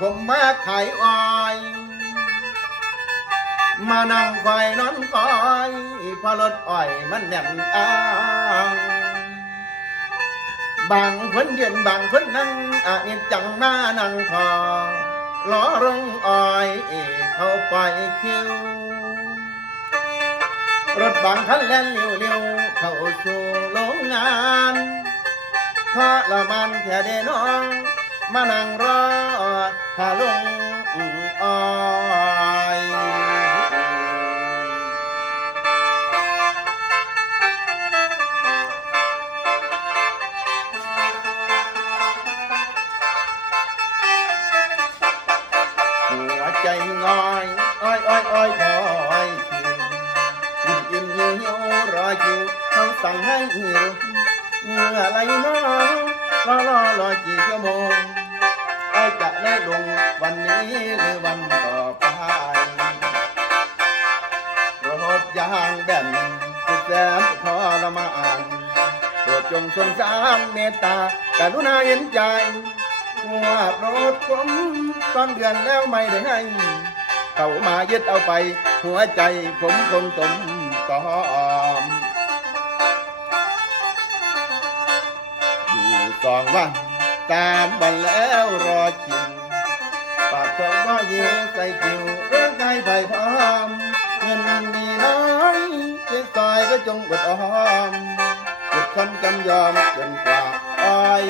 ผมมาขายอ้อยมานั่งคอยนอนคอยเพอรถอ้อยมันแน่นอ้างบางคนยืนบางคนนั่งอานิจจังมานั่งคอล้อรงอ้อยเข้าไปคิวรถบางคันแล่นเร็วๆเข้าสู่โรงงานทรมานแค่เดน้อง มานั่งรอถ้าลงอ้อยหัวใจงอยอ้อยอ้อยอ้อยคอยคิวอิ่มอิ่มหิวหิวรออยู่เขาสั่งให้หิวเมื่อไรน้อง รอรอรอกี่ชั่วโมงไอ้จะได้ลงวันนี้หรือวันต่อไปรถยางแบนสุดแสนทรมานโปรดจงสงสารเมตตากรุณาเห็นใจว่ารดผมตอนเดือนแล้วไม่ได้ให้เขามายึดเอาไป หัวใจผมคงตมตอ สองวันสามวันแล้วรอคิวปากท้องว่าเยิ้ใส่จิวเรื่องกายไผ่พร้อมเงินมีน้อยเจ๊ซอยก็จงอดออมอดทนจำยอมจนกว่าอ้อย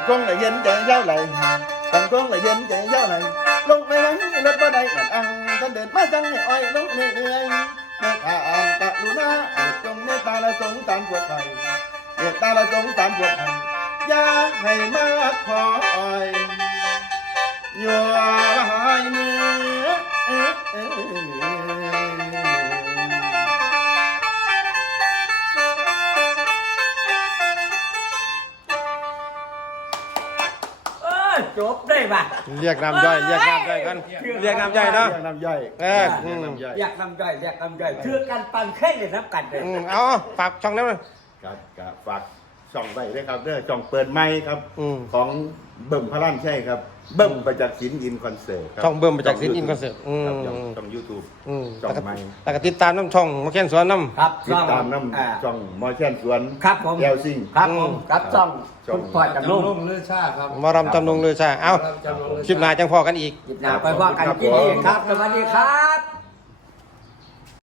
tầm con là dân chạy giao lại tầm con là dân chạy giao lại lúc này nắng lúc ở đây là ăn thân đền má răng này oi lúc này người để thả an tạ lũ na được trong nơi ta là sống tam cuộc thầy để ta là sống tam cuộc thầy gia thầy má khó oi nhòa hai mươi จบได้ป่ะเรียกน้ำย่อย เรียกน้ำย่อยกัน เรียกน้ำย่อยเนาะ năm dây เอออืม năm dây อยากทำย่อยอยากทำย่อยคือการปั่นแค่เลยน้ำกันเลย อืมเอาฝากช่องนั้นมาครับครับฝาก ช่องไว้ด้วยครับเด้อช่องเปิดไม้ครับอืม ของเบิ่มพระรามใช่ครับ เบิ่มประจักษ์ศิลป์อินคอนเสิร์ตครับช่องเบิ่มประจักษ์ศิลป์อินคอนเสิร์ตอืม ครับช่องช่องยูทูบอืมช่องแล้วก็ไม้แล้วก็ติดตามน้ำช่องมาแค่นสวนน้ำ ครับติดตามอ่าน้ำช่องมอแช่นสวนครับผมแอลซิง ครับผมอืมครับช่องช่อง คุณพ่อจำนุ่งเลือดชาครับมารำจำลงเลยใช่เอาจำลงเลือดคลิปหน้าจังพอกันอีก หยิบหนาไปพ่อกันที่นี่ครับ สวัสดีครับ